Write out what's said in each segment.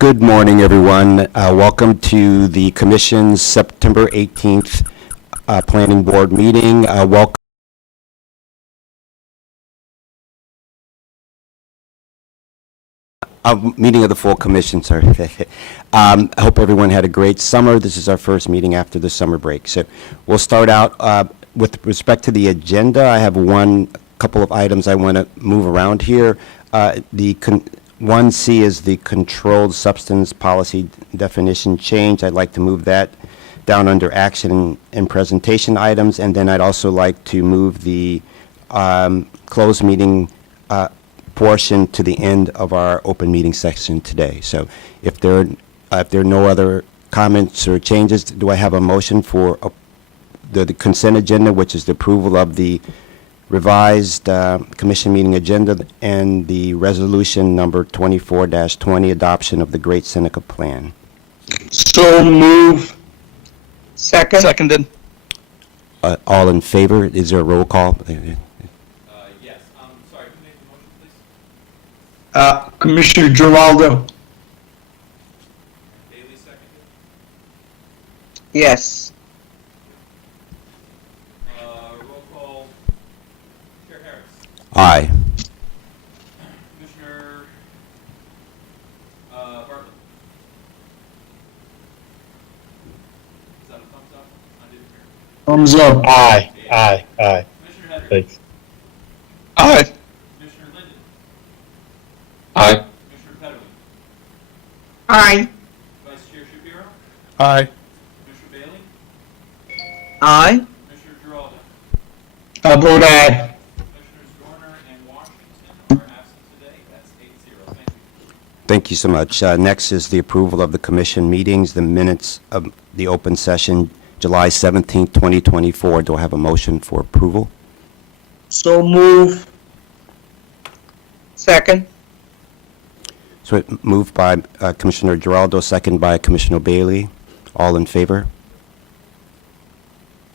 Good morning, everyone. Welcome to the Commission's September 18th Planning Board meeting. Welcome. Meeting of the full commission, sorry. I hope everyone had a great summer. This is our first meeting after the summer break. So we'll start out with respect to the agenda. I have couple of items I want to move around here. 1C is the controlled substance policy definition change. I'd like to move that down under action and presentation items, and then I'd also like to move the closed meeting portion to the end of our open meeting section today. So if there are no other comments or changes, do I have a motion for the consent agenda, which is the approval of the revised commission meeting agenda and the resolution number 24-20, adoption of the Great Seneca Plan? So move. Seconded. All in favor? Is there a roll call? Yes. Sorry, who made the motion, please? Commissioner Giraldo. Bailey seconded. Yes. Roll call. Chair Harris. Aye. Commissioner Bartlett. Is that a thumbs up? I didn't hear. Thumbs up. Aye. Commissioner Henry. Thanks. Aye. Commissioner Linden. Aye. Commissioner Pettaway. Aye. Vice Chair Shapiro. Aye. Commissioner Bailey. Aye. Commissioner Giraldo. I vote aye. Commissioners Dorner and Washington are absent today. That's 8-0. Thank you. Thank you so much. Next is the approval of the commission meetings, the minutes of the open session, July 17th, 2024. Do I have a motion for approval? So move. Second. So it moved by Commissioner Giraldo, second by Commissioner Bailey. All in favor?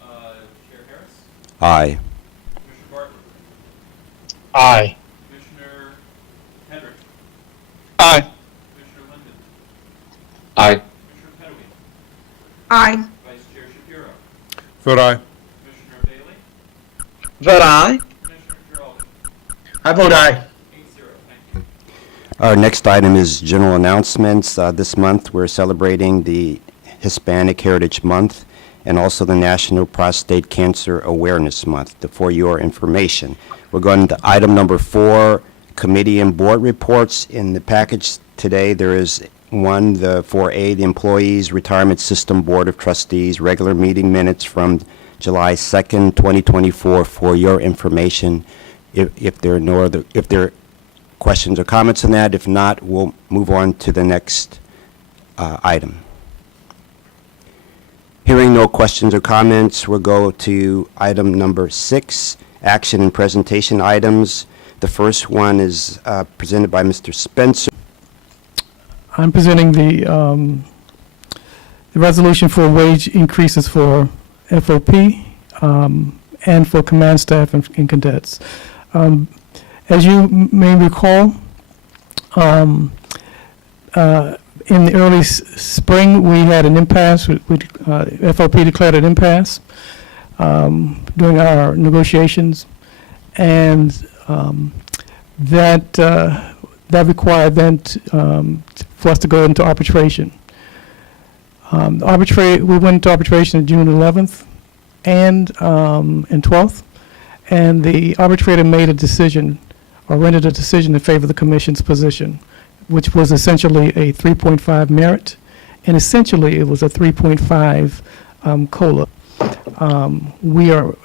Chair Harris. Aye. Commissioner Bartlett. Aye. Commissioner Hendrick. Aye. Commissioner Linden. Aye. Commissioner Pettaway. Aye. Vice Chair Shapiro. Vote aye. Commissioner Bailey. Vote aye. Commissioner Giraldo. I vote aye. 8-0. Thank you. Our next item is general announcements. This month, we're celebrating the Hispanic Heritage Month and also the National Prostate Cancer Awareness Month. For your information, we're going to item number 4, committee and board reports. In the package today, there is one, the 4A, the Employees Retirement System Board of Trustees regular meeting minutes from July 2nd, 2024. For your information, if there are questions or comments on that. If not, we'll move on to the next item. Hearing no questions or comments, we'll go to item number 6, action and presentation items. The first one is presented by Mr. Spencer. I'm presenting the resolution for wage increases for FOP and for command staff and cadets. As you may recall, in the early spring, we had an impasse. FOP declared an impasse during our negotiations, and that required then for us to go into arbitration. We went into arbitration on June 11th and 12th, and the arbitrator made a decision, or rendered a decision in favor of the commission's position, which was essentially a 3.5 merit, and essentially it was a 3.5 COLA. We are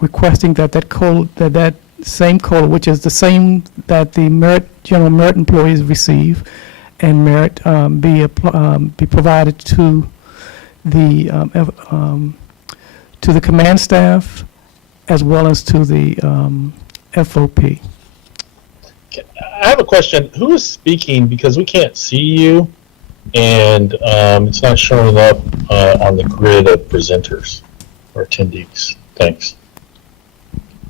requesting that same COLA, which is the same that the general merit employees receive, and merit be provided to the command staff as well as to the FOP. I have a question. Who is speaking? Because we can't see you, and it's not showing up on the grid of presenters or attendees. Thanks.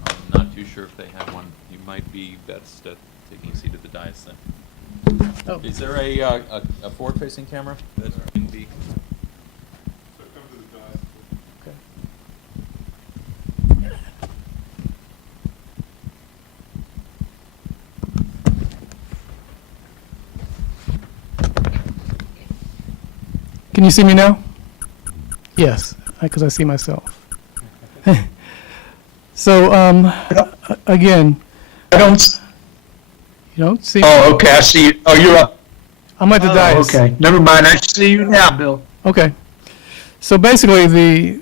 I'm not too sure if they have one. You might be best at taking a seat at the dais then. Is there a forward-facing camera that can be? Can you see me now? Yes, because I see myself. So, again, I don't. you don't see, Oh, okay. I see you. Oh, you're up. I'm at the Oh, dais. okay. Never mind. I see you now, Bill. Okay. So basically,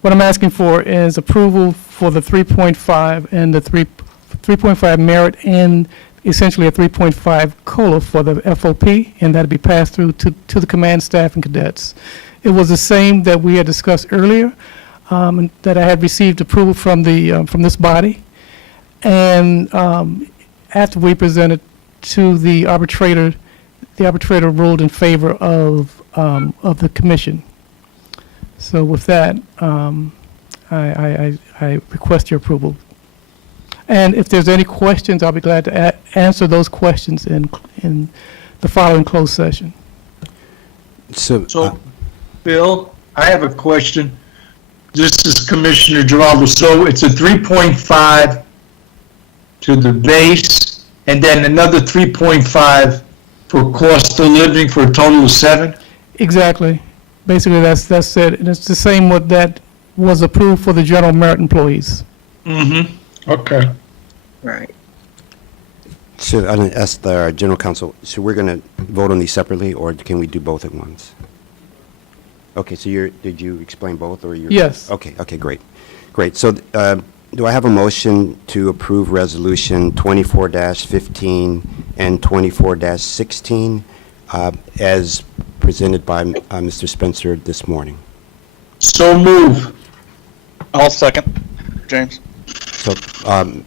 what I'm asking for is approval for the 3.5 and the 3.5 merit and essentially a 3.5 COLA for the FOP, and that'd be passed through to the command staff and cadets. It was the same that we had discussed earlier, and that I had received approval from from this body. And after we presented to the arbitrator ruled in favor of the commission. So with that, I request your approval. And if there's any questions, I'll be glad to answer those questions in the following closed session. So, Bill, I have a question. This is Commissioner Giraldo. So it's a 3.5 to the base, and then another 3.5 for cost of living for a total of 7? Exactly. Basically, that's it. And it's the same what that was approved for the general merit employees. Mm-hmm. Okay. Right. So I'm going to ask the general counsel, so we're going to vote on these separately, or can we do both at once? Okay, so did you explain both, or you're? Yes. Okay, great. Great. So do I have a motion to approve Resolution 24-15 and 24-16 as presented by Mr. Spencer this morning? So move. I'll second. James. So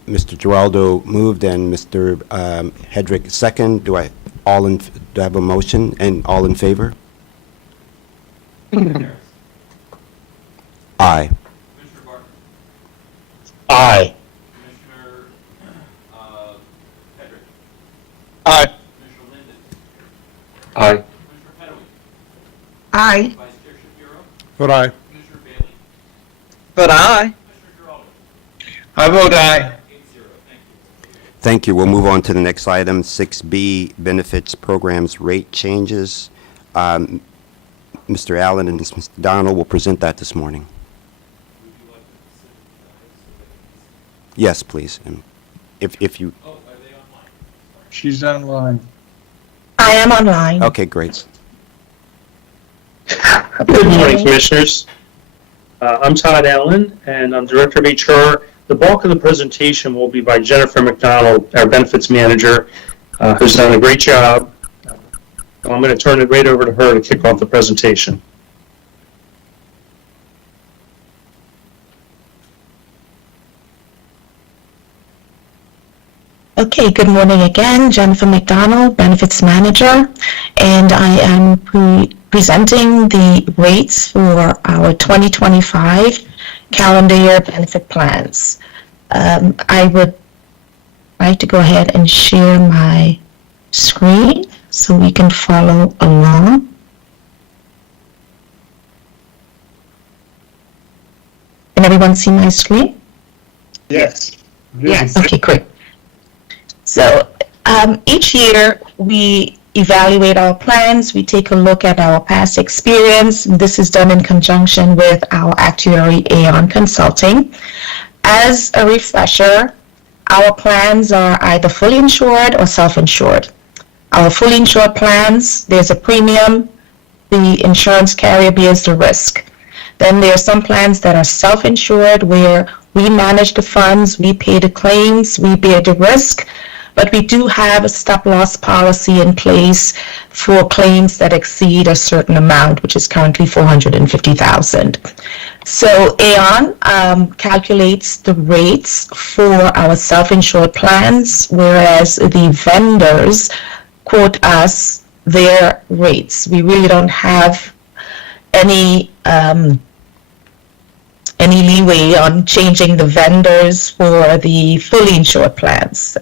Mr. Giraldo moved and Mr. Hedrick second. Do I have a motion and all in favor? Harris. Aye. Commissioner Barton. Aye. Commissioner Hedrick. Aye. Commissioner Linden. Aye. Commissioner Pettaway. Aye. Vice Chair Shapiro. Vote aye. Commissioner Bailey. But aye. Commissioner Giraldo. I vote aye. 8-0. Thank you. Thank you. We'll move on to the next item, 6B, Benefits Programs Rate Changes. Mr. Allen and Ms. Donald will present that this morning. Would you like to sit so Yes, please. And if you, oh, are they online? She's online. I am online. okay, great. Good morning, Commissioners. I'm Todd Allen, and I'm Director of HR. The bulk of the presentation will be by Jennifer McDonald, our Benefits Manager, who's done a great job. I'm going to turn it right over to her to kick off the presentation. Okay, good morning again. Jennifer McDonald, Benefits Manager, and I am presenting the rates for our 2025 calendar year benefit plans. I would like to go ahead and share my screen so we can follow along. Can everyone see my screen? Yes. Yes. Okay, great. So each year we evaluate our plans, we take a look at our past experience. This is done in conjunction with our actuary Aon Consulting. As a refresher, our plans are either fully insured or self-insured. Our fully insured plans, there's a premium, the insurance carrier bears the risk. Then there are some plans that are self-insured where we manage the funds, we pay the claims, we bear the risk, but we do have a stop-loss policy in place for claims that exceed a certain amount, which is currently $450,000. So Aon calculates the rates for our self-insured plans, whereas the vendors quote us their rates. We really don't have any leeway on changing the vendors for the fully insured plans.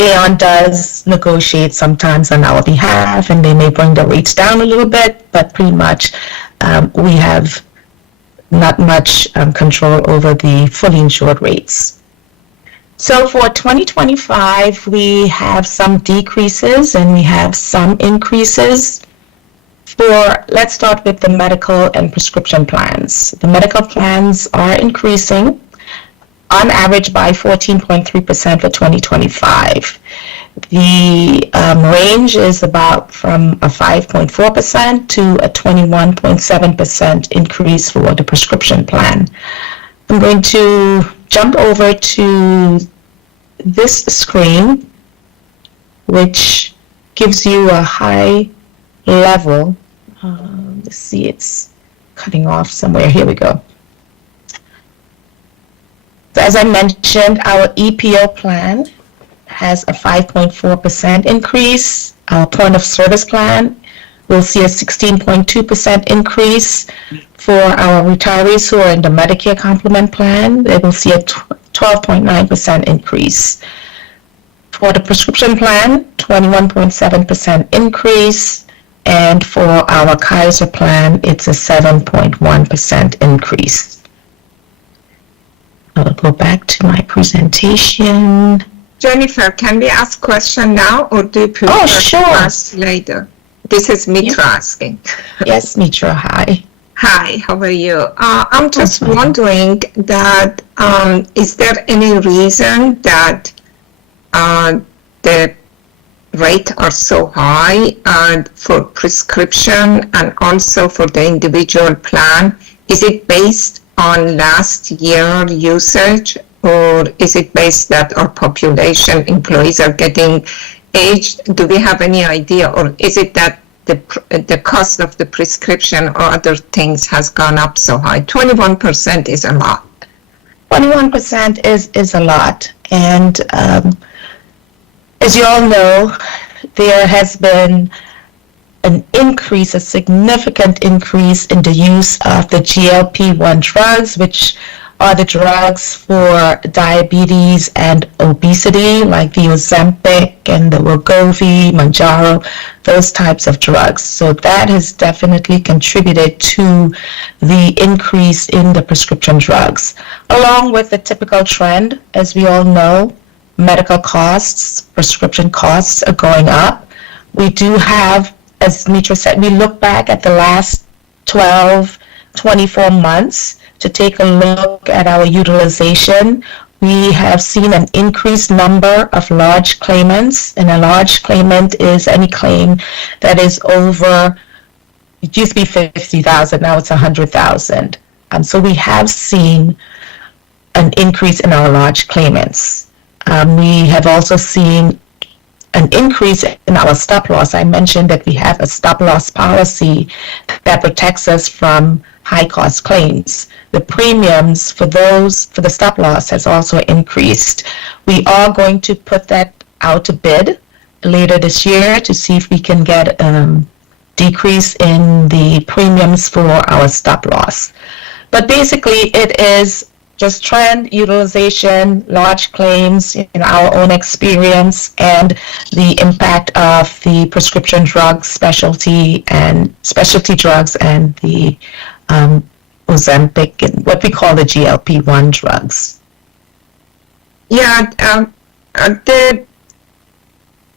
Aon does negotiate sometimes on our behalf, and they may bring the rates down a little bit, but pretty much we have not much control over the fully insured rates. So for 2025, we have some decreases and we have some increases. Let's start with the medical and prescription plans. The medical plans are increasing on average by 14.3% for 2025. The range is about from a 5.4% to a 21.7% increase for the prescription plan. I'm going to jump over to this screen, which gives you a high level. Let's see, it's cutting off somewhere. Here we go. So as I mentioned, our EPO plan has a 5.4% increase. Our point of service plan will see a 16.2% increase. For our retirees who are in the Medicare complement plan, they will see a 12.9% increase. For the prescription plan, 21.7% increase. And for our Kaiser plan, it's a 7.1% increase. I'll go back to my presentation. Jennifer, can we ask question now, or do you prefer Oh, sure. to ask later? This is Mitra asking. Yes, Mitra, hi. Hi, how are you? I'm just fine. wondering that, is there any reason that the rate are so high for prescription and also for the individual plan? Is it based on last year usage, or is it based that our population, employees are getting aged? Do we have any idea, or is it that the cost of the prescription or other things has gone up so high? 21% is a lot. 21% is a lot. And as you all know, there has been an increase, a significant increase in the use of the GLP-1 drugs, which are the drugs for diabetes and obesity, like the Ozempic and the Wegovy, Mounjaro, those types of drugs. So that has definitely contributed to the increase in the prescription drugs, along with the typical trend. As we all know, medical costs, prescription costs are going up. We do have, as Mitra said, we look back at the last 12, 24 months to take a look at our utilization. We have seen an increased number of large claimants, and a large claimant is any claim that is over, it used to be 50,000, now it's 100,000. So we have seen an increase in our large claimants. We have also seen an increase in our stop loss. I mentioned that we have a stop loss policy that protects us from high cost claims. The premiums for the stop loss has also increased. We are going to put that out to bid later this year to see if we can get a decrease in the premiums for our stop loss. But basically it is just trend, utilization, large claims, in our own experience, and the impact of the prescription drugs, specialty drugs, and the Ozempic, and what we call the GLP-1 drugs. Yeah,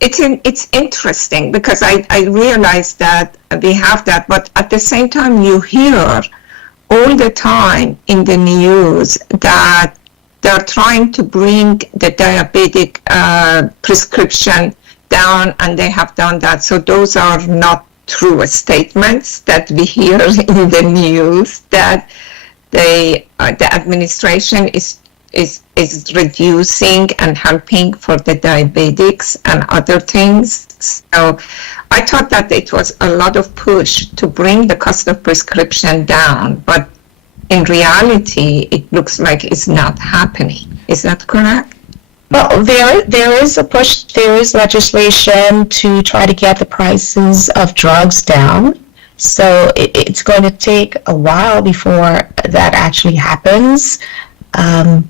it's interesting because I realize that we have that, but at the same time you hear all the time in the news that they're trying to bring the diabetic prescription down, and they have done that. So those are not true statements that we hear in the news, that the administration is reducing and helping for the diabetics and other things. So I thought that it was a lot of push to bring the cost of prescription down, but in reality, it looks like it's not happening. Is that correct? Well, there is a push, there is legislation to try to get the prices of drugs down. So it's going to take a while before that actually happens. Again,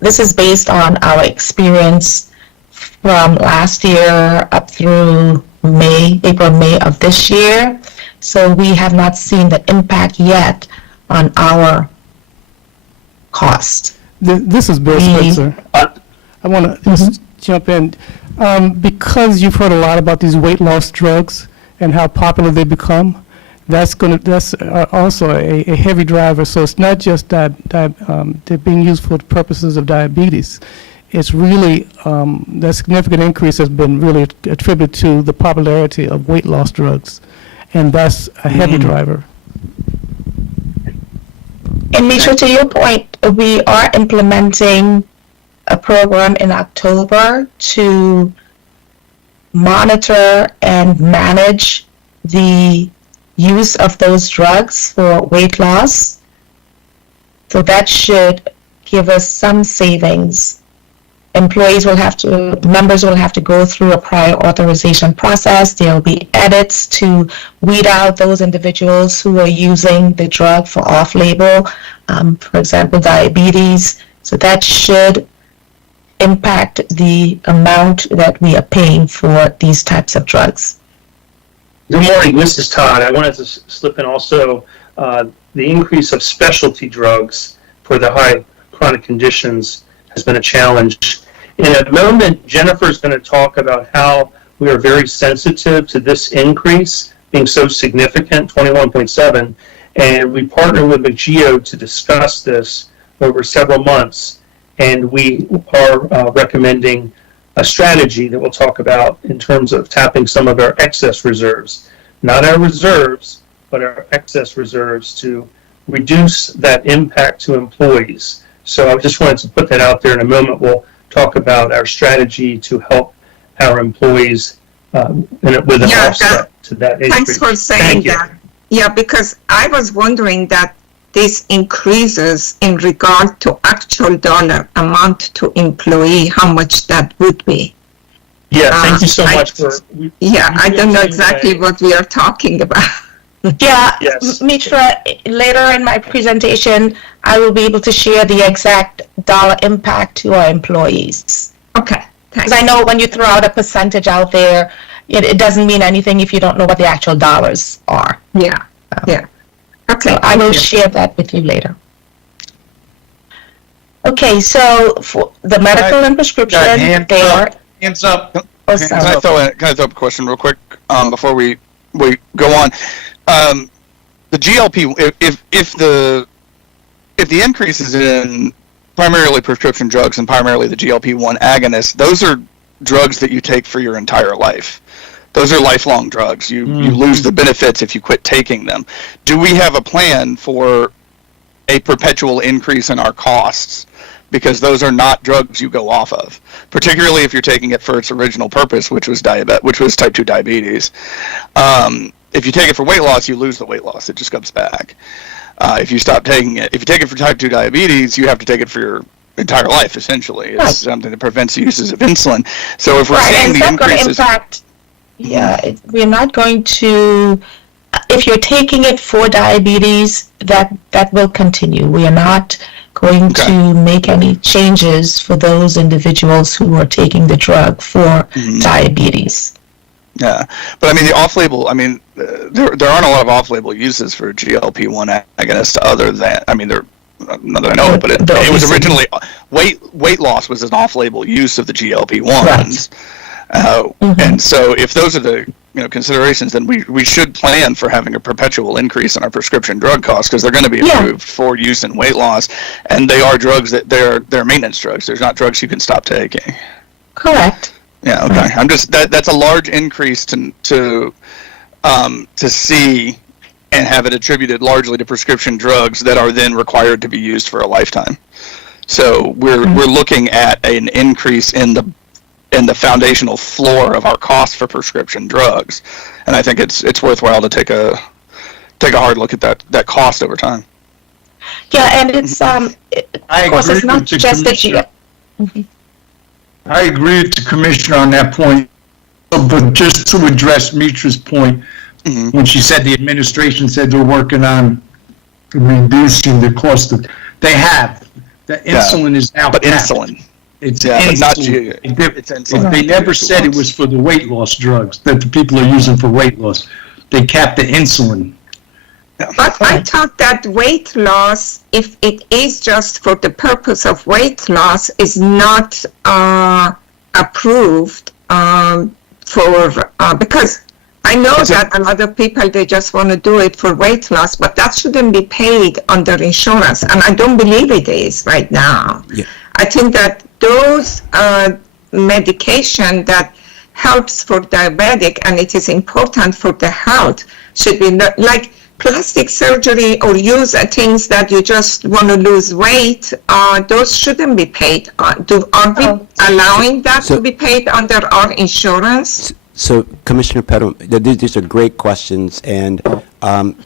this is based on our experience from last year up through April, May of this year. So we have not seen the impact yet on our cost. This is Bill Spitzer. I want to just jump in. Because you've heard a lot about these weight loss drugs and how popular they become, that's also a heavy driver. So it's not just that they're being used for the purposes of diabetes. It's really, the significant increase has been really attributed to the popularity of weight loss drugs, and that's a heavy driver. And Mitra, to your point, we are implementing a program in October to monitor and manage the use of those drugs for weight loss. So that should give us some savings. Members will have to go through a prior authorization process. There will be edits to weed out those individuals who are using the drug for off-label, for example, diabetes. So that should impact the amount that we are paying for these types of drugs. Good morning, this is Todd. I wanted to slip in also the increase of specialty drugs for the high chronic conditions has been a challenge. In a moment, Jennifer's going to talk about how we are very sensitive to this increase being so significant, 21.7, and we partnered with McGeo to discuss this over several months, and we are recommending a strategy that we'll talk about in terms of tapping some of our excess reserves. Not our reserves, but our excess reserves to reduce that impact to employees. So I just wanted to put that out there. In a moment, we'll talk about our strategy to help our employees with an offset to that increase. Thanks for saying that. Yeah, because I was wondering that this increases in regard to actual dollar amount to employee, how much that would be. Yeah, thank you so much for... I don't know exactly what we are talking about. Yeah, Yes. Mitra, later in my presentation, I will be able to share the exact dollar impact to our employees. Okay, thanks. Because I know when you throw out a percentage out there, it doesn't mean anything if you don't know what the actual dollars are. Yeah. Okay, So I will share that with you later. Okay, so for the medical and prescription, they are... Hands up. Oh, Can sorry. I throw a question real quick before we go on? The GLP, if the increase is in primarily prescription drugs and primarily the GLP-1 agonists, those are drugs that you take for your entire life. Those are lifelong drugs. You lose the benefits if you quit taking them. Do we have a plan for a perpetual increase in our costs? Because those are not drugs you go off of, particularly if you're taking it for its original purpose, which was type 2 diabetes. If you take it for weight loss, you lose the weight loss. It just comes back. If you stop taking it, if you take it for type 2 diabetes, you have to take it for your entire life, essentially. It's something that prevents the uses of insulin. So if we're seeing the increases... we're not going to... If you're taking it for diabetes, that will continue. We are not going to make any changes for those individuals who are taking the drug for diabetes. Yeah, but I mean the off-label. I mean, there aren't a lot of off-label uses for GLP-1 agonists other than. I mean, there. Not that I know, but it was originally weight loss was an off-label use of the GLP-1s, and so if those are the considerations, then we should plan for having a perpetual increase in our prescription drug costs because they're going to be approved for use in weight loss, and they are drugs that they're maintenance drugs. There's not drugs you can stop taking. Correct. Yeah. Okay. I'm just that's a large increase to see and have it attributed largely to prescription drugs that are then required to be used for a lifetime. So we're looking at an increase in the foundational floor of our cost for prescription drugs, and I think it's worthwhile to take a hard look at that cost over time. Yeah, and it's of course it's not just the I agree with the commissioner on that point, but just to address Mitra's point, when she said the administration said they're working on reducing the cost of, they have The Yeah. insulin is now But capped. insulin. It's Yeah, but not insulin. it's insulin. They never said it was for the weight loss drugs that the people are using for weight loss. They capped the insulin. But I thought that weight loss, if it is just for the purpose of weight loss, is not approved because I know that a lot of people, they just want to do it for weight loss, but that shouldn't be paid under insurance, and I don't believe it is right now. Yeah. I think that those medication that helps for diabetic and it is important for the health should be like plastic surgery or use things that you just want to lose weight, those shouldn't be paid. Are we allowing that to be paid under our insurance? So, Commissioner Pettit, these are great questions, and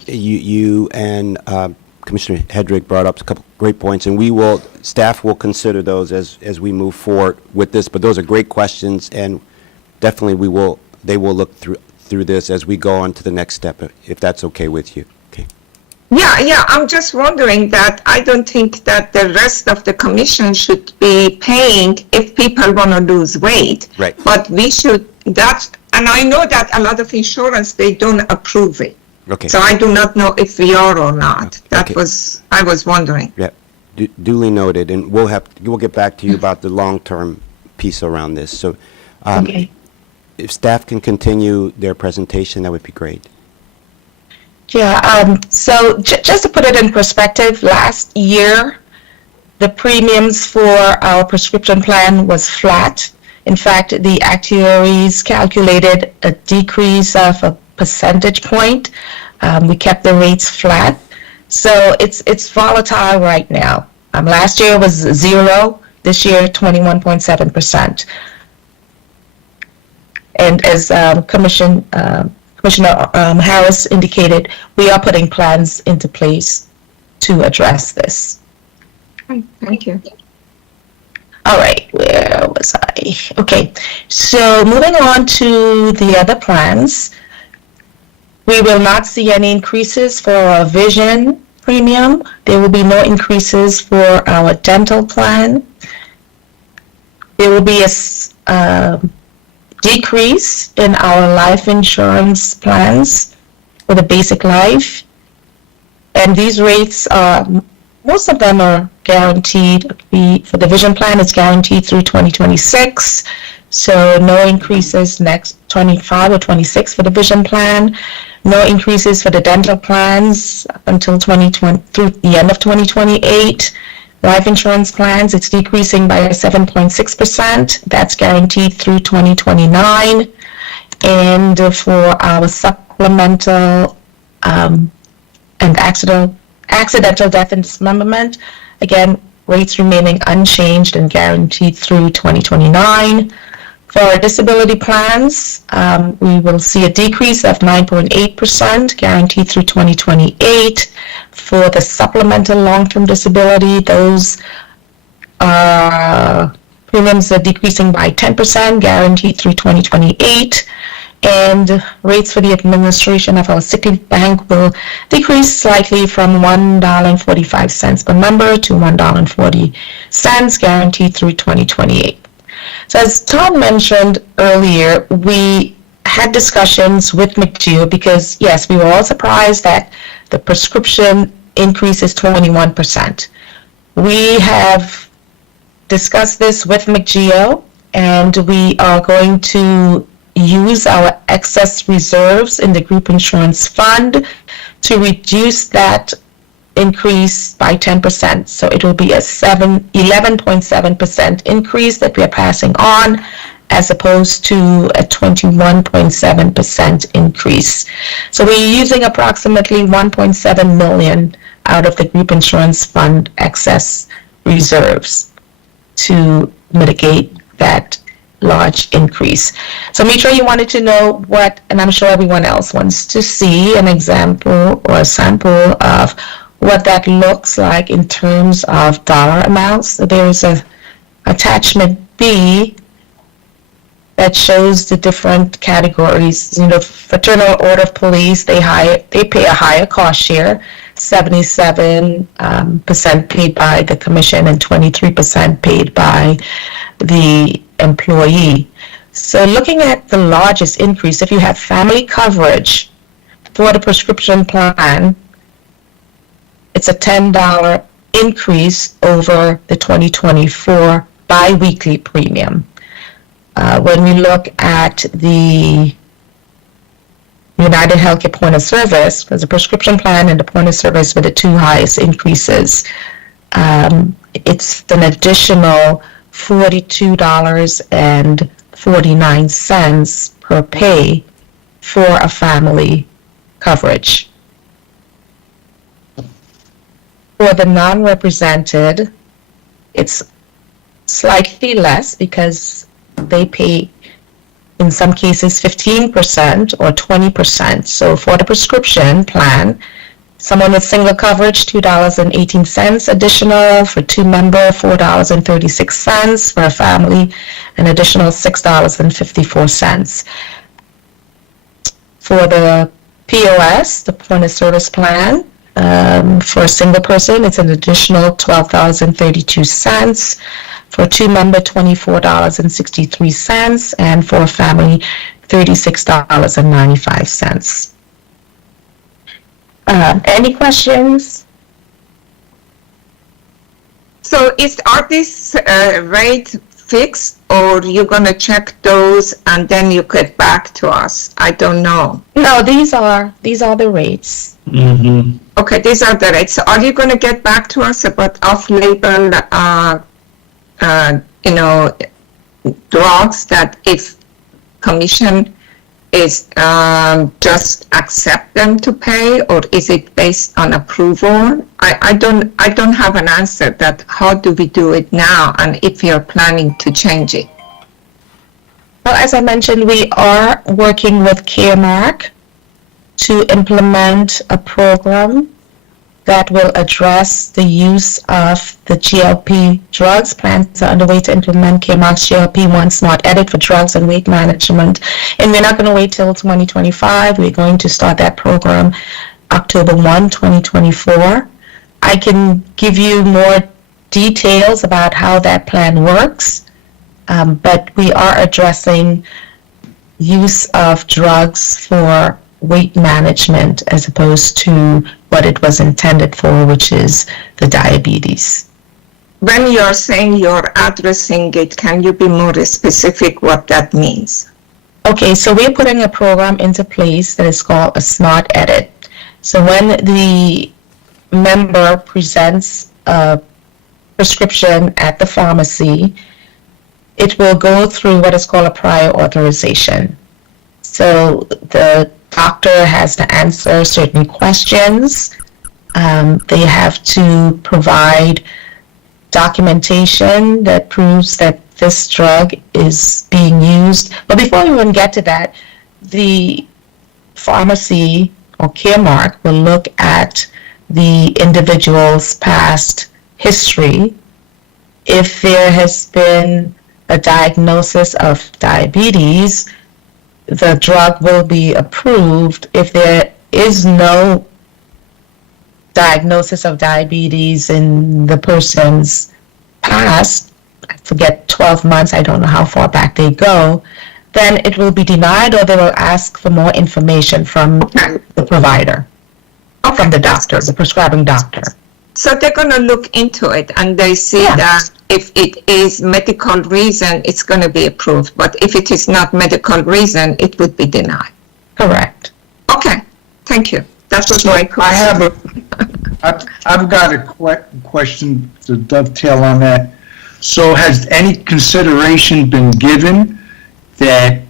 you and Commissioner Hedrick brought up a couple great points, and staff will consider those as we move forward with this. But those are great questions, and definitely they will look through this as we go on to the next step, if that's okay with you. Okay. Yeah, I'm just wondering that I don't think that the rest of the commission should be paying if people want to lose weight. Right. But we should, and I know that a lot of insurance, they don't approve it. Okay. So I do not know if we are or not. Okay. I was wondering. Yeah, duly noted, and we'll get back to you about the long-term piece around this. So, Okay. if staff can continue their presentation, that would be great. Yeah, so just to put it in perspective, last year, the premiums for our prescription plan was flat. In fact, the actuaries calculated a decrease of a percentage point. We kept the rates flat. So it's volatile right now. Last year was 0, this year 21.7%. And as Commissioner Harris indicated, we are putting plans into place to address this. Thank you. All right, where was I? Okay, so moving on to the other plans, we will not see any increases for our vision premium. There will be no increases for our dental plan. There will be a decrease in our life insurance plans for the basic life. And these rates are, most of them are guaranteed. For the vision plan, it's guaranteed through 2026. So no increases next 25 or 26 for the vision plan. No increases for the dental plans up until 2020 through the end of 2028. Life insurance plans, it's decreasing by 7.6%. That's guaranteed through 2029. And for our supplemental and accidental death and dismemberment, again, rates remaining unchanged and guaranteed through 2029. For our disability plans, we will see a decrease of 9.8%, guaranteed through 2028. For the supplemental long-term disability, those premiums are decreasing by 10%, guaranteed through 2028. And rates for the administration of our sick leave bank will decrease slightly from $1.45 per member to $1.40, guaranteed through 2028. So as Tom mentioned earlier, we had discussions with McGeo because, yes, we were all surprised that the prescription increase is 21%. We have discussed this with McGeo, and we are going to use our excess reserves in the group insurance fund to reduce that increase by 10%. So it will be a 11.7% increase that we are passing on, as opposed to a 21.7% increase. So we're using approximately $1.7 million out of the group insurance fund excess reserves to mitigate that large increase. So Mitra, you wanted to know what, and I'm sure everyone else wants to see an example or a sample of what that looks like in terms of dollar amounts. There's a attachment B that shows the different categories. You know, Fraternal Order of Police, they pay a higher cost share, 77% paid by the commission and 23% paid by the employee. So looking at the largest increase, if you have family coverage for the prescription plan, it's a $10 increase over the 2024 biweekly premium. When we look at the United Healthcare point of service, because the prescription plan and the point of service were the two highest increases, it's an additional $42.49 per pay for a family coverage. For the non-represented, it's slightly less because they pay, in some cases, 15% or 20%. So for the prescription plan, someone with single coverage, $2.18 additional. For two-member, $4.36. For a family, an additional $6.54. For the POS, the point of service plan, for a single person, it's an additional $12.32. For a two-member, $24.63, and for a family, $36.95. Any questions? So are these rates fixed, or you're gonna check those and then you get back to us? I don't know. No, these are the rates. Mm-hmm. Okay, these are the rates. So are you gonna get back to us about off-label, drugs that if commission is just accept them to pay, or is it based on approval? I don't have an answer. That how do we do it now, and if you're planning to change it? Well, as I mentioned, we are working with Caremark to implement a program that will address the use of the GLP drugs. Plans are underway to implement Caremark's GLP-1 Smart Edit for drugs and weight management. And we're not going to wait till 2025. We're going to start that program October 1, 2024. I can give you more details about how that plan works, but we are addressing use of drugs for weight management as opposed to what it was intended for, which is the diabetes. When you're saying you're addressing it, can you be more specific what that means? Okay, so we're putting a program into place that is called a Smart Edit. So when the member presents a prescription at the pharmacy, it will go through what is called a prior authorization. So the doctor has to answer certain questions. They have to provide documentation that proves that this drug is being used. But before we even get to that, the pharmacy or Caremark will look at the individual's past history. If there has been a diagnosis of diabetes, the drug will be approved. If there is no diagnosis of diabetes in the person's past, I forget, 12 months, I don't know how far back they go, then it will be denied, or they will ask for more information from the provider, from the doctor, the prescribing doctor. So they're going to look into it, and they see that if it is medical reason, it's going to be approved. But if it is not medical reason, it would be denied. Correct. Okay, thank you. That was my question. I've got a question to dovetail on that. So has any consideration been given that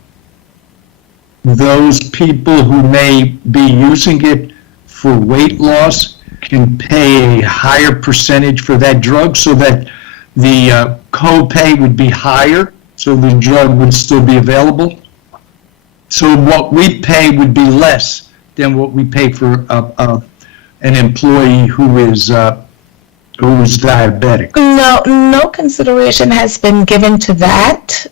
those people who may be using it for weight loss can pay a higher percentage for that drug so that the co-pay would be higher, so the drug would still be available? So what we pay would be less than what we pay for an employee who is diabetic. No consideration has been given to that.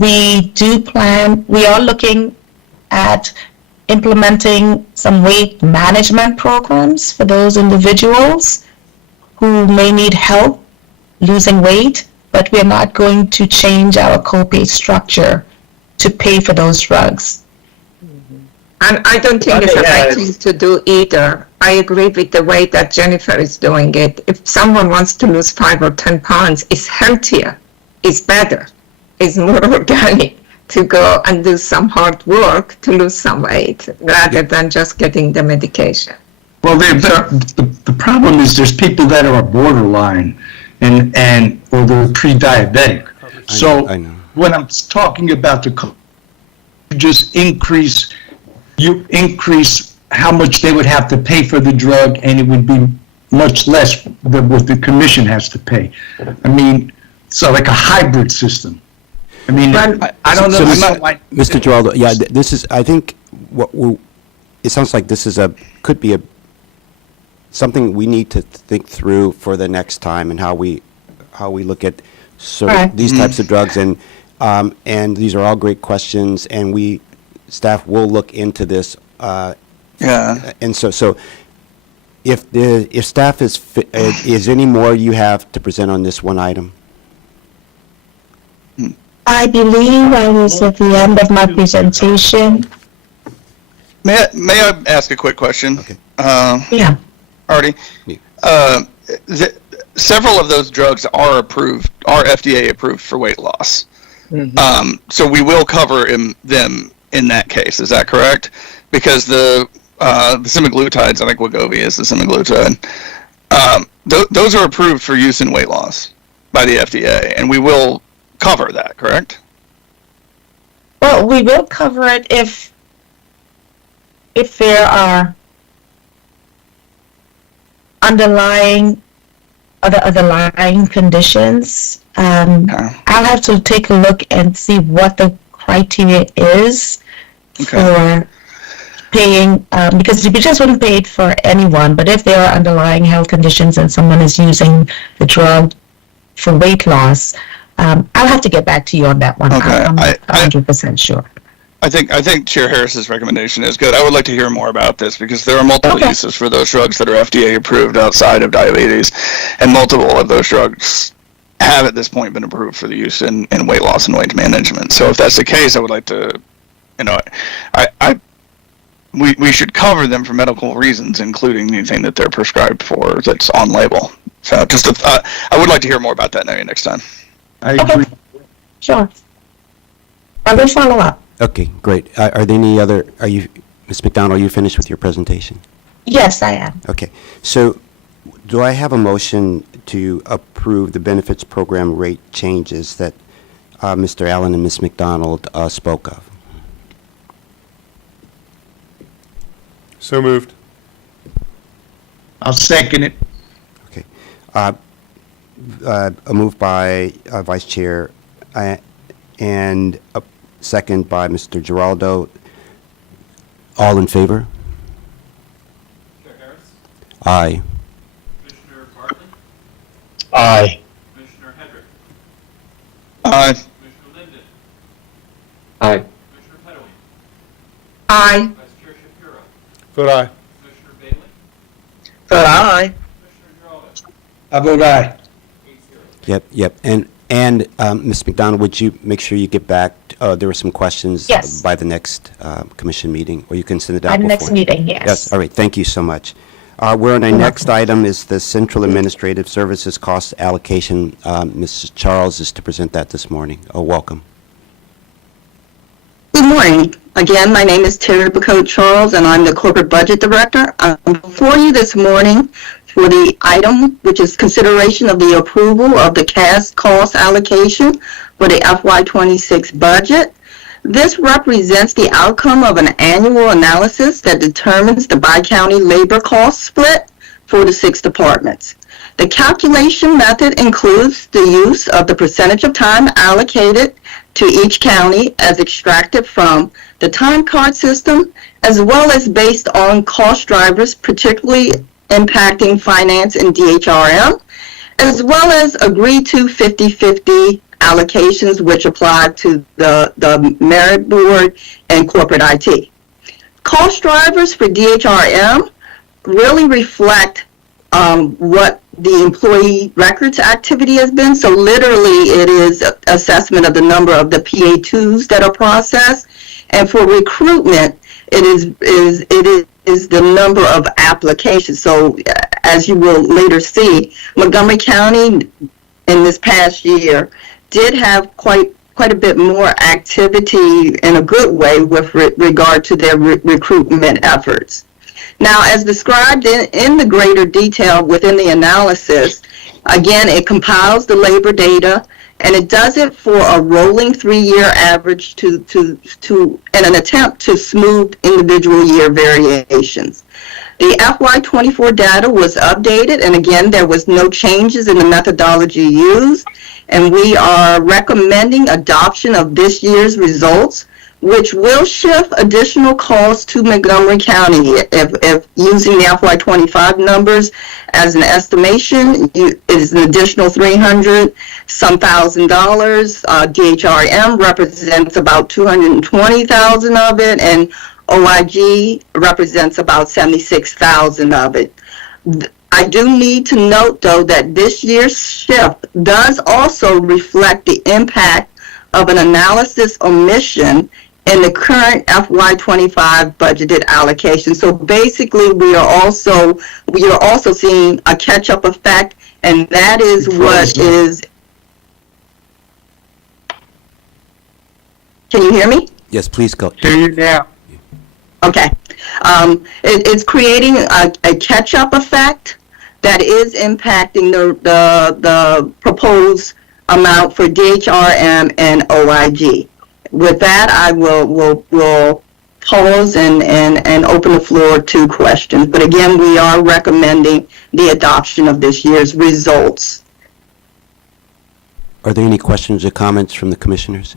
We are looking at implementing some weight management programs for those individuals who may need help losing weight, but we're not going to change our copay structure to pay for those drugs. And I don't think it's the right thing to do either. I agree with the way that Jennifer is doing it. If someone wants to lose 5 or 10 pounds, it's healthier, it's better, it's more organic to go and do some hard work to lose some weight rather than just getting the medication. Well, the problem is there's people that are borderline or they're pre-diabetic. So I know. when I'm talking about you increase how much they would have to pay for the drug, and it would be much less than what the commission has to pay. I mean, so like a hybrid system. I mean, I don't know. Mr. Giraldo, yeah, this is, I think, it sounds like this is could be something we need to think through for the next time, and how we look at Right. these types of drugs, and these are all great questions, and staff will look into this. Yeah. And so if staff is any more you have to present on this one item? I believe I was at the end of my presentation. May I ask a quick question? Okay. Yeah. Artie? Yeah. Several of those drugs are FDA approved for weight loss. So we will cover them in that case. Is that correct? Because the semaglutides, I think Wegovy is the semaglutide, those are approved for use in weight loss by the FDA, and we will cover that, correct? Well, we will cover it if there are underlying conditions. I'll have to take a look and see what the criteria is for paying, because we just wouldn't pay it for anyone, but if there are underlying health conditions and someone is using the drug for weight loss, I'll have to get back to you on that one. Okay. I'm not 100% sure. I think Chair Harris's recommendation is good. I would like to hear more about this, because there are multiple uses for those drugs that are FDA approved outside of diabetes, and multiple of those drugs have at this point been approved for the use in weight loss and weight management. So if that's the case, I would like to, we should cover them for medical reasons, including anything that they're prescribed for that's on label. So I would like to hear more about that maybe next time. I agree. Sure. I will follow up. Okay, great. Are there any other, Ms. McDonald, are you finished with your presentation? Yes, I am. Okay, so do I have a motion to approve the benefits program rate changes that Mr. Allen and Ms. McDonald spoke of? So moved. I'll second it. Okay. A move by Vice Chair and a second by Mr. Giraldo. All in favor? Chair Harris, Aye. Commissioner Bartley, Aye. Commissioner Hedrick, Aye. Commissioner Linden, Aye. Commissioner Pettaway, Aye. Vice Chair Shapiro, Vote aye. Commissioner Bailey, But aye. Commissioner Giraldo, I vote aye. 8-0. Yep. And Ms. McDonald, would you make sure you get back, there were some questions Yes. by the next commission meeting, or you can send it out At before? the next meeting, yes. Yes, all right, thank you so much. We're on our next item is the Central Administrative Services Cost Allocation. Mrs. Charles is to present that this morning. Welcome. Good morning. Again, my name is Terry Bacote Charles, and I'm the Corporate Budget Director. I'm before you this morning for the item, which is consideration of the approval of the CAS cost allocation for the FY26 budget. This represents the outcome of an annual analysis that determines the bi-county labor cost split for the 6 departments. The calculation method includes the use of the percentage of time allocated to each county as extracted from the time card system, as well as based on cost drivers, particularly impacting finance and DHRM, as well as agreed to 50-50 allocations which apply to the merit board and corporate IT. cost drivers for DHRM really reflect what the employee records activity has been. So literally, it is assessment of the number of the PA2s that are processed. And for recruitment, it is the number of applications. So as you will later see, Montgomery County in this past year did have quite a bit more activity in a good way with regard to their recruitment efforts. Now, as described in the greater detail within the analysis, again, it compiles the labor data, and it does it for a rolling 3-year average in an attempt to smooth individual year variations. The FY24 data was updated, and again, there was no changes in the methodology used, and we are recommending adoption of this year's results, which will shift additional costs to Montgomery County. If using the FY25 numbers as an estimation, it is an additional $300-some thousand. DHRM represents about $220,000 of it, and OIG represents about $76,000 of it. I do need to note, though, that this year's shift does also reflect the impact of an analysis omission in the current FY25 budgeted allocation. So basically, we are also seeing a catch-up effect, and that is what is. Can you hear me? Yes, please go. Hear you now. Okay. It's creating a catch-up effect that is impacting the proposed amount for DHRM and OIG. With that, I will pause and open the floor to questions. But again, we are recommending the adoption of this year's results. Are there any questions or comments from the commissioners?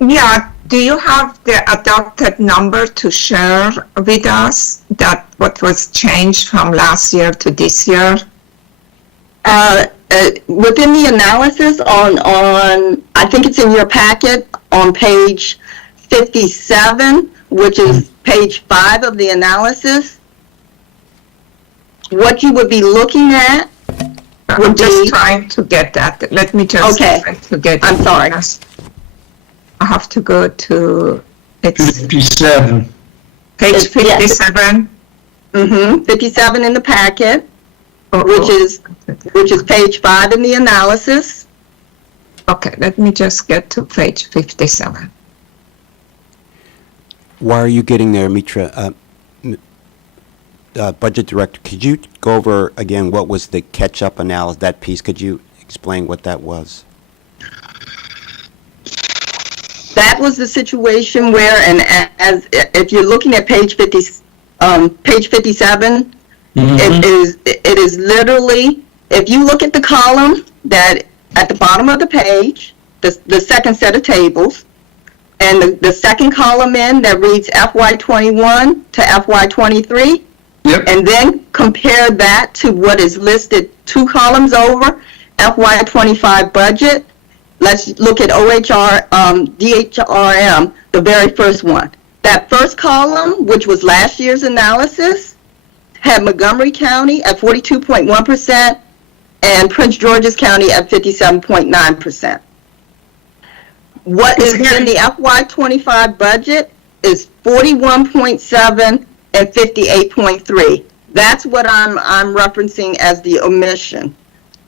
Yeah, do you have the adopted number to share with us, that what was changed from last year to this year? Within the analysis on I think it's in your packet on page 57, which is page 5 of the analysis, what you would be looking at I'm just trying to get that. Let me just Okay. try to get I'm it. sorry. I have to go to, it's 57. page Yes. 57. 57 in the packet, Oh, which is page 5 in the analysis. Okay, let me just get to page 57. While are you getting there, Mitra? Budget Director, could you go over again what was the catch-up analysis, that piece? Could you explain what that was? That was the situation where, and as if you're looking at page 57, it is literally, if you look at the column that at the bottom of the page, the second set of tables, and the second column in that reads FY21 to FY23, Yep. and then compare that to what is listed 2 columns over, FY25 budget. Let's look at DHRM, the very first one. That first column, which was last year's analysis, had Montgomery County at 42.1% and Prince George's County at 57.9%. What is in the FY25 budget is 41.7 and 58.3. That's what I'm referencing as the omission.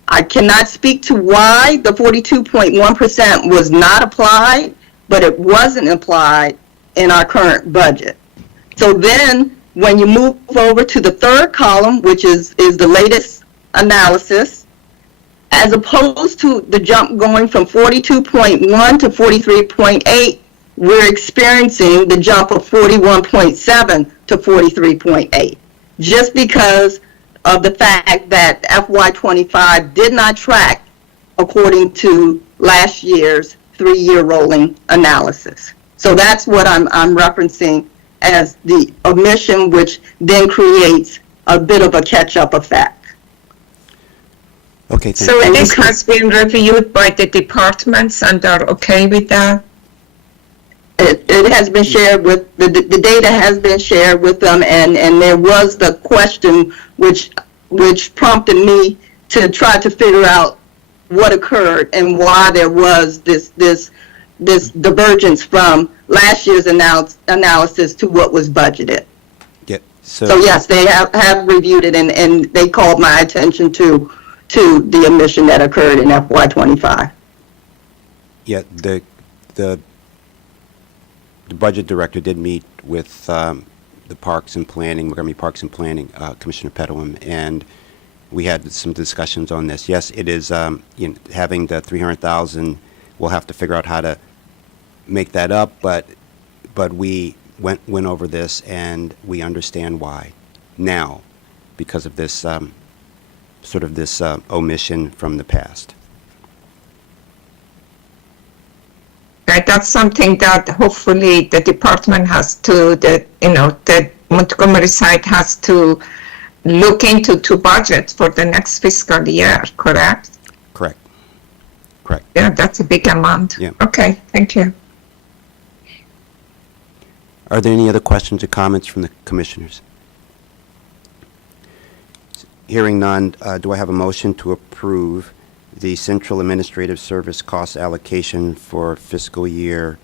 I cannot speak to why the 42.1% was not applied, but it wasn't applied in our current budget. So then, when you move over to the third column, which is the latest analysis, as opposed to the jump going from 42.1 to 43.8, we're experiencing the jump of 41.7 to 43.8, just because of the fact that FY25 did not track according to last year's 3-year rolling analysis. So that's what I'm referencing as the omission, which then creates a bit of a catch-up effect. Okay, thank So you. this has been reviewed by the departments and are okay with that? It has been shared with, the data has been shared with them, and there was the question which prompted me to try to figure out what occurred and why there was this divergence from last year's analysis to what was budgeted. Yeah, So yes, they have reviewed it, and they called my attention to the omission that occurred in FY25. Yeah, the budget director did meet with the Parks and Planning, Montgomery Parks and Planning, Commissioner Pedalum, and we had some discussions on this. Yes, it is, having the 300,000, we'll have to figure out how to make that up, but we went over this, and we understand why now, because of this, sort of this omission from the past. Right, that's something that hopefully the department has to, the Montgomery side has to look into to budget for the next fiscal year, correct? Correct. Yeah, that's a big amount. Yeah. Okay, thank you. Are there any other questions or comments from the commissioners? Hearing none, do I have a motion to approve the Central Administrative Service cost allocation for fiscal year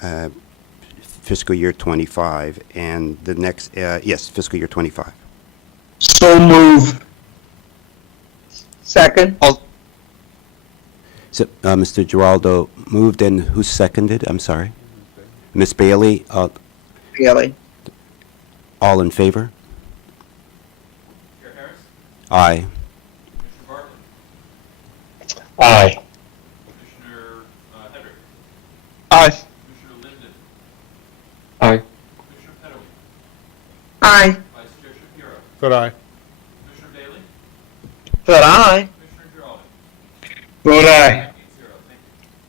25 and the next, yes, fiscal year 25? So move. Second? So, Mr. Giraldo moved, and who seconded? I'm sorry. Ms. Bailey, Really? all in favor? Chair Harris, Aye. Commissioner Bartley, Aye. Commissioner Hedrick, Aye. Commissioner Linden, Aye. Commissioner Pettaway, Aye. Vice Chair Shapiro, Vote aye. Commissioner Bailey, But aye. Commissioner Giraldo. Vote aye. 8-0, thank you.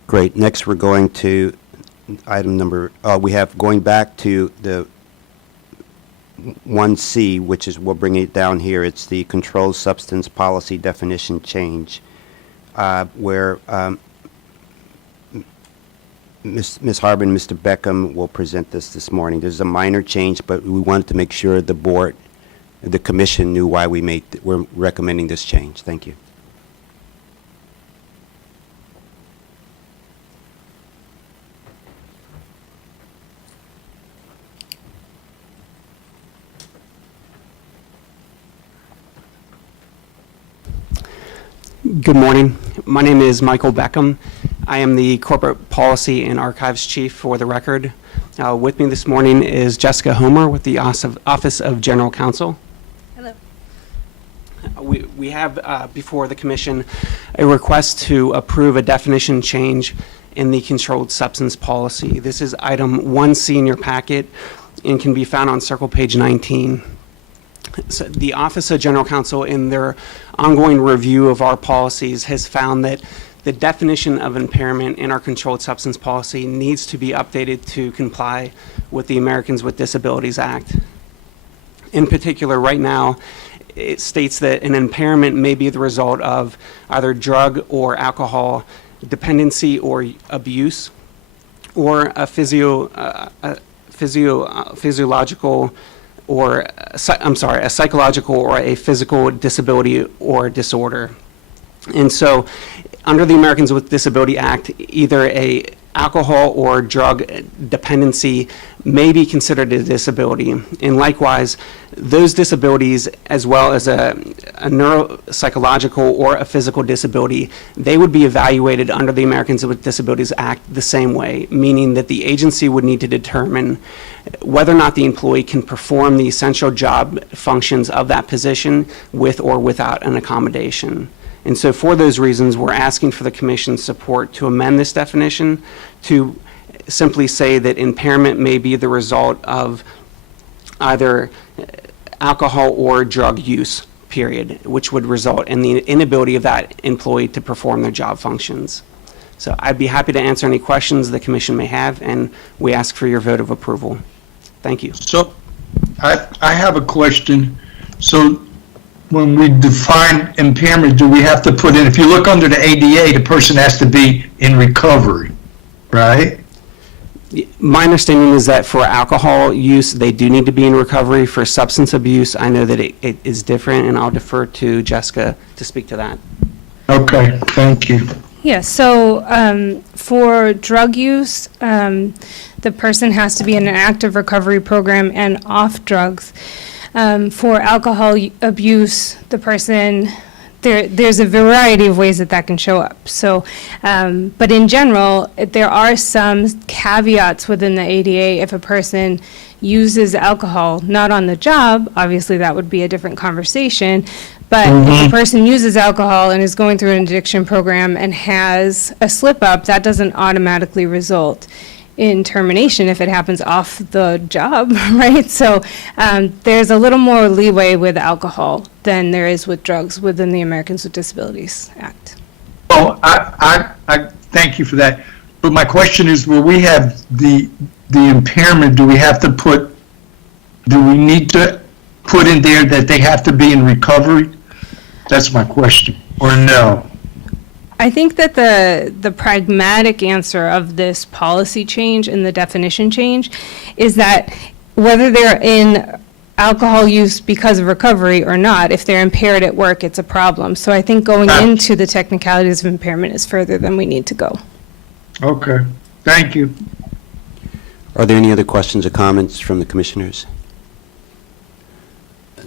Great. Next, we're going to item number, we have going back to the 1C, which is, we'll bring it down here. It's the controlled substance policy definition change, where Ms. Harbin and Mr. Beckham will present this morning. There's a minor change, but we wanted to make sure the board, the commission knew why we're recommending this change. Thank you. Good morning. My name is Michael Beckham. I am the Corporate Policy and Archives Chief for the record. With me this morning is Jessica Homer with the Office of General Counsel. Hello. We have before the Commission a request to approve a definition change in the controlled substance policy. This is item 1C in your packet and can be found on Circle page 19. So the Office of General Counsel, in their ongoing review of our policies, has found that the definition of impairment in our controlled substance policy needs to be updated to comply with the Americans with Disabilities Act. In particular, right now, it states that an impairment may be the result of either drug or alcohol dependency or abuse, or a physiological or, a psychological or a physical disability or disorder. And so, under the Americans with Disability Act, either a alcohol or drug dependency may be considered a disability. And likewise, those disabilities, as well as a neuropsychological or a physical disability, they would be evaluated under the Americans with Disabilities Act the same way, meaning that the agency would need to determine whether or not the employee can perform the essential job functions of that position with or without an accommodation. And so for those reasons, we're asking for the Commission's support to amend this definition to simply say that impairment may be the result of either alcohol or drug use, period, which would result in the inability of that employee to perform their job functions. So I'd be happy to answer any questions the Commission may have, and we ask for your vote of approval. Thank you. So I have a question. So when we define impairment, do we have to put in, if you look under the ADA, the person has to be in recovery, right? My understanding is that for alcohol use, they do need to be in recovery. For substance abuse, I know that it is different, and I'll defer to Jessica to speak to that. Okay, thank you. Yeah, so for drug use, the person has to be in an active recovery program and off drugs. For alcohol abuse, the person, there's a variety of ways that that can show up. So, but in general, there are some caveats within the ADA. If a person uses alcohol, not on the job, obviously that would be a different conversation. But if a person uses alcohol and is going through an addiction program and has a slip up, that doesn't automatically result in termination if it happens off the job, right? So there's a little more leeway with alcohol than there is with drugs within the Americans with Disabilities Act. Oh, I thank you for that. But my question is, where we have the impairment, do we need to put in there that they have to be in recovery? That's my question, or no? I think that the pragmatic answer of this policy change and the definition change is that whether they're in alcohol use because of recovery or not, if they're impaired at work, it's a problem. So I think going into the technicalities of impairment is further than we need to go. Okay, thank you. Are there any other questions or comments from the commissioners?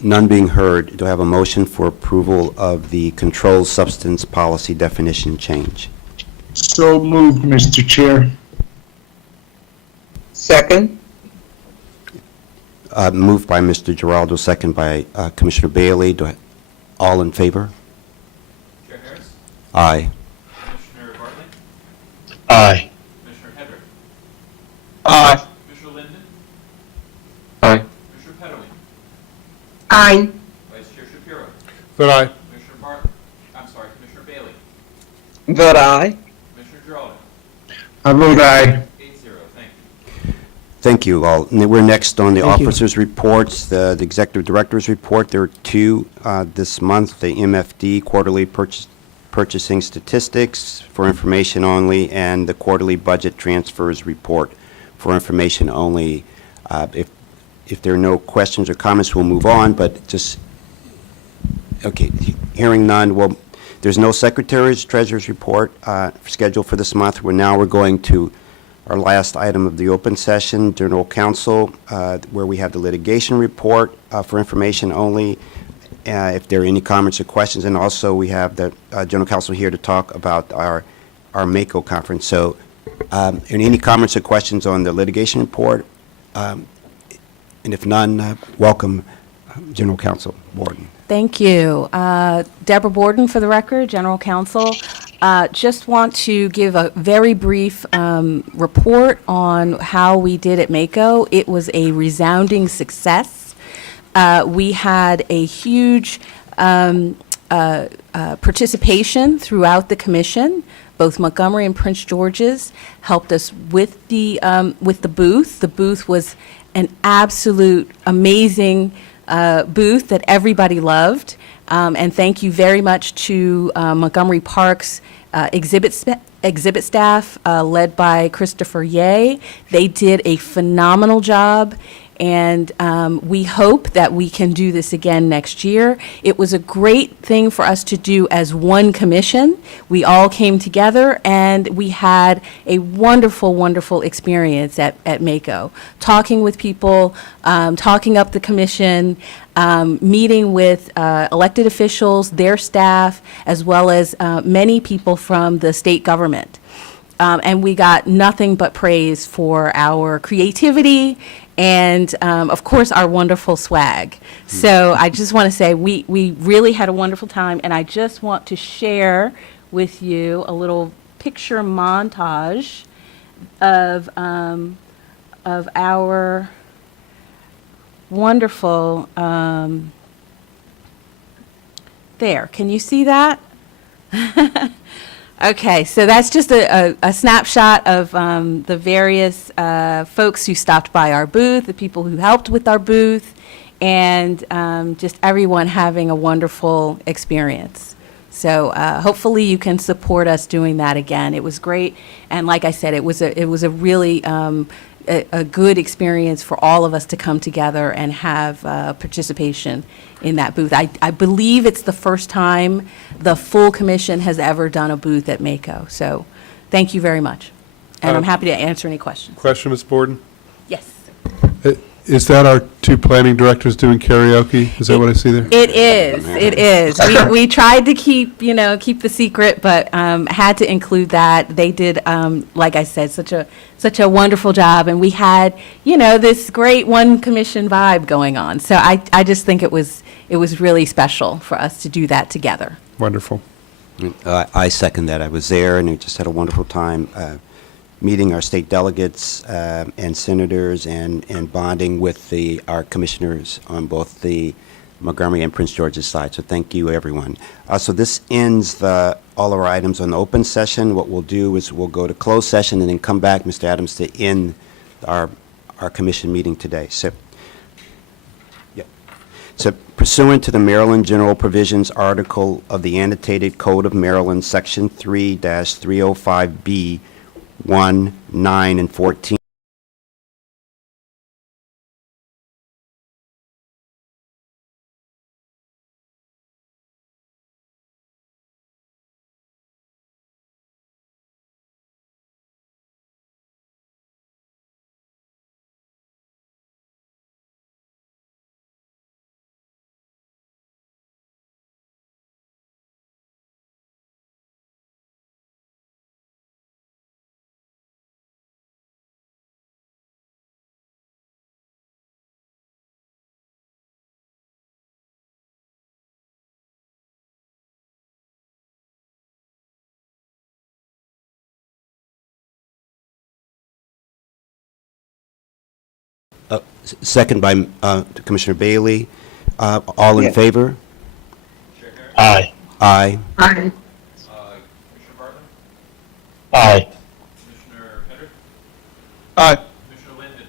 None being heard, do I have a motion for approval of the controlled substance policy definition change? So moved, Mr. Chair. Second? Moved by Mr. Giraldo, second by Commissioner Bailey. All in favor? Chair Harris, Aye. Commissioner Bartley, Aye. Commissioner Hedrick, Aye. Commissioner Linden, Aye. Commissioner Pettaway, Aye. Vice Chair Shapiro, Vote aye. Commissioner Bartley, Commissioner Bailey, Vote aye. Commissioner Giraldo. I vote aye. 8-0, thank you. Thank you all. And we're next on the Thank you. officers' reports, the executive director's report. There are two this month, the MFD quarterly purchasing statistics for information only, and the quarterly budget transfers report for information only. If there are no questions or comments, we'll move on, but just, okay, hearing none, well, there's no secretary's treasurer's report scheduled for this month. We're going to our last item of the open session, general counsel, where we have the litigation report for information only. If there are any comments or questions, and also we have the general counsel here to talk about our MACO conference. So, any comments or questions on the litigation report? And if none, welcome, General Counsel Borden. Thank you. Deborah Borden, for the record, General Counsel. Just want to give a very brief report on how we did at MACO. It was a resounding success. We had a huge participation throughout the commission. Both Montgomery and Prince George's helped us with the booth. The booth was an absolute amazing booth that everybody loved. And thank you very much to Montgomery Park's exhibit staff led by Christopher Ye. They did a phenomenal job. And we hope that we can do this again next year. It was a great thing for us to do as one commission. We all came together and we had a wonderful, wonderful experience at MACO. Talking with people, talking up the commission, meeting with elected officials, their staff, as well as many people from the state government. And we got nothing but praise for our creativity and, of course, our wonderful swag. So I just want to say we really had a wonderful time, and I just want to share with you a little picture montage of our wonderful, there, can you see that? Okay, so that's just a snapshot of the various folks who stopped by our booth, the people who helped with our booth, and just everyone having a wonderful experience. So hopefully you can support us doing that again. It was great, and like I said, it was a really a good experience for all of us to come together and have participation in that booth. I believe it's the first time the full commission has ever done a booth at Mako. So thank you very much, and I'm happy to answer any questions. Question, Ms. Borden? Yes. Is that our two planning directors doing karaoke? Is that what I see there? It is. It is. We tried to keep the secret, but had to include that. They did, like I said, such a wonderful job, and we had, this great one commission vibe going on. So I just think it was really special for us to do that together. Wonderful. I second that. I was there, and we just had a wonderful time meeting our state delegates and senators and bonding with our commissioners on both the Montgomery and Prince George's side. So thank you, everyone. So this ends all of our items on the open session. What we'll do is we'll go to closed session and then come back, Mr. Adams, to end our commission meeting today. So pursuant to the Maryland General Provisions article of the Annotated Code of Maryland, Section 3-305B, 1, 9, and 14. Second by Commissioner Bailey. All in favor? Aye. Aye. Aye. Commissioner Bartlett? Aye. Commissioner Pedrick? Aye. Commissioner Linden?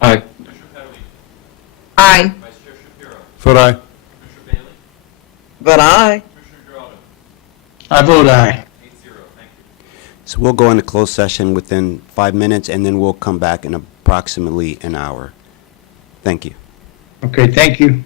Aye. Commissioner Pettigrew? Aye. Vice Chair Shapiro? Vote aye. Commissioner Bailey? But aye. Commissioner Geraldo? I vote aye. 8-0, thank you. So we'll go into closed session within 5 minutes, and then we'll come back in approximately an hour. Thank you. Okay, thank you.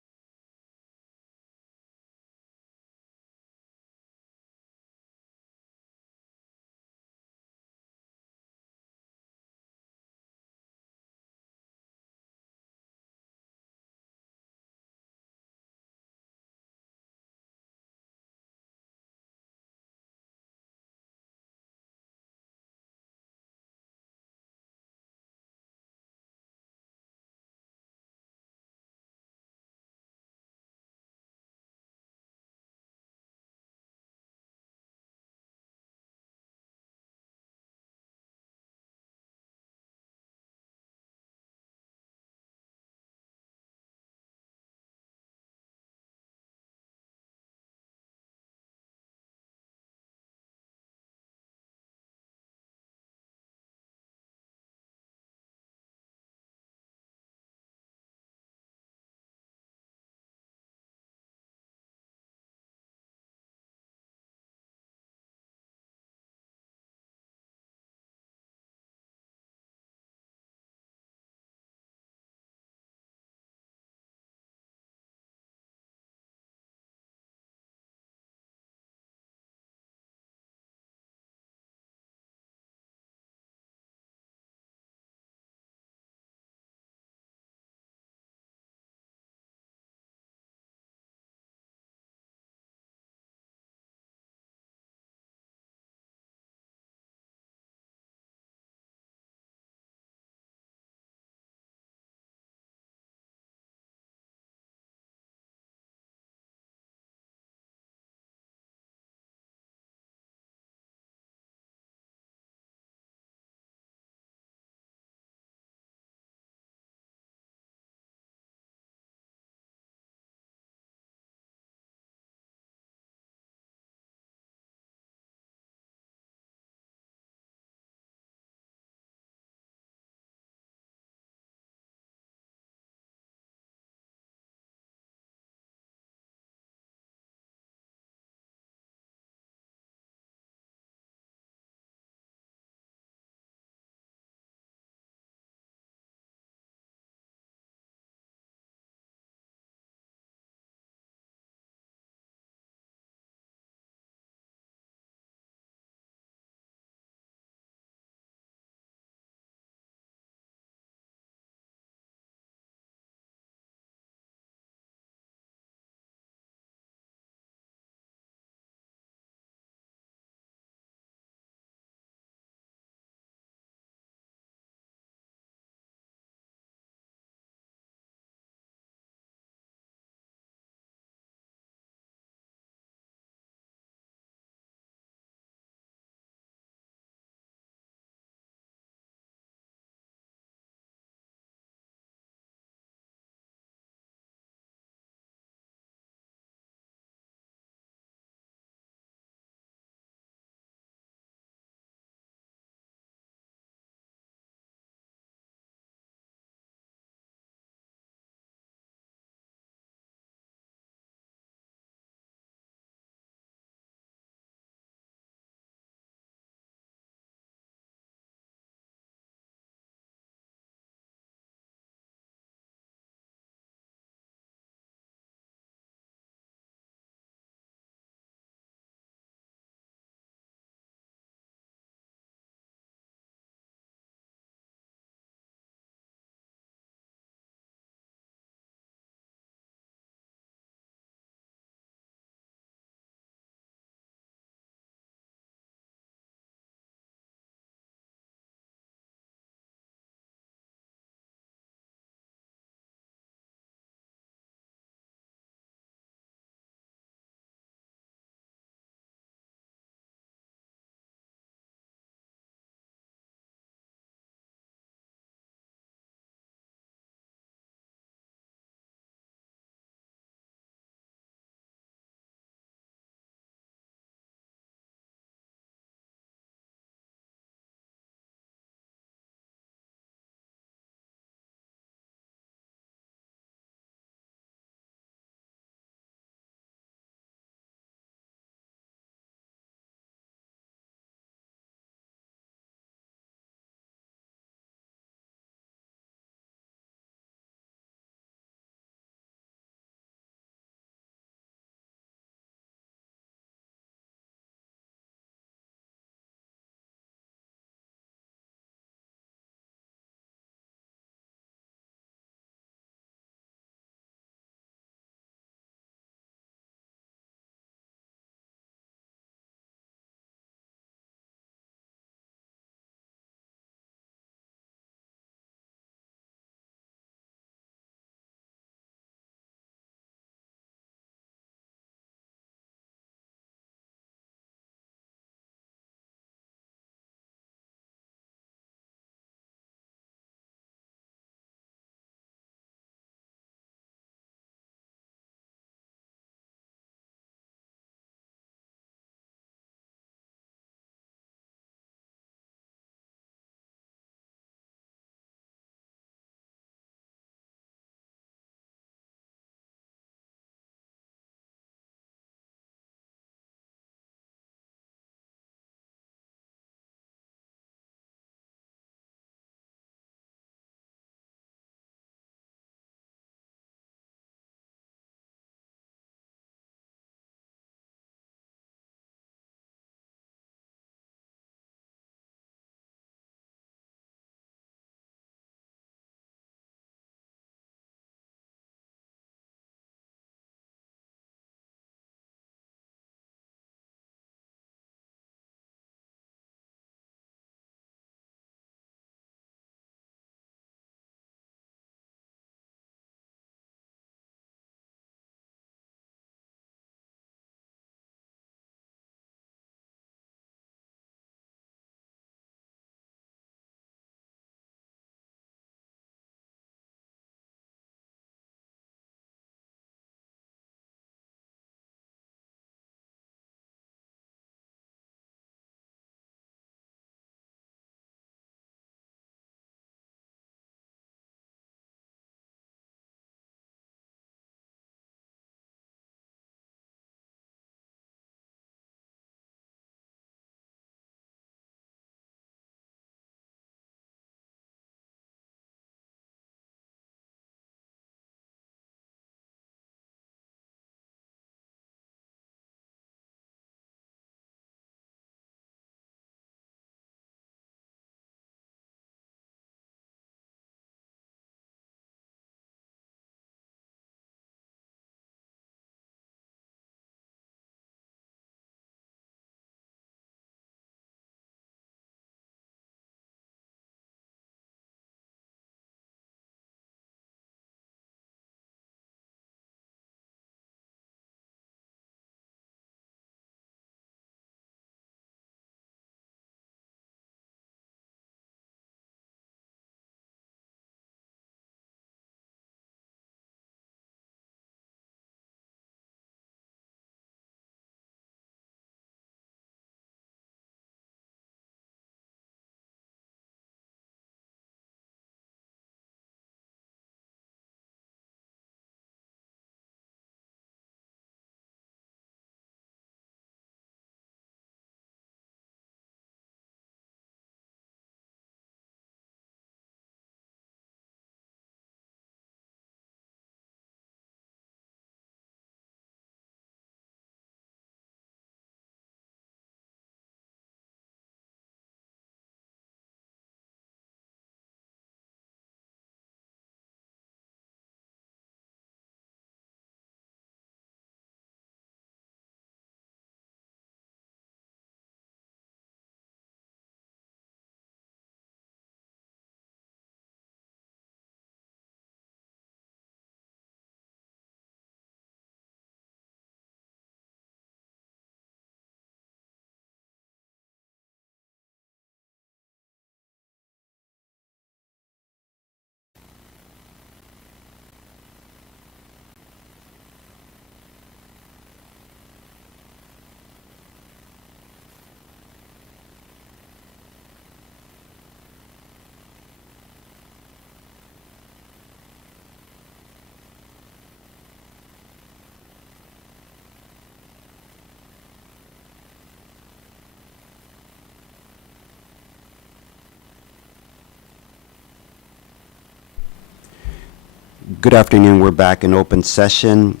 Good afternoon. We're back in open session.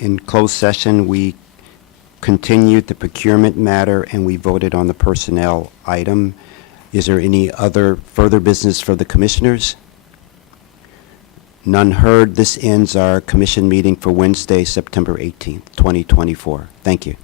In closed session, we continued the procurement matter and we voted on the personnel item. Is there any other further business for the commissioners? None heard. This ends our commission meeting for Wednesday, September 18th, 2024. Thank you.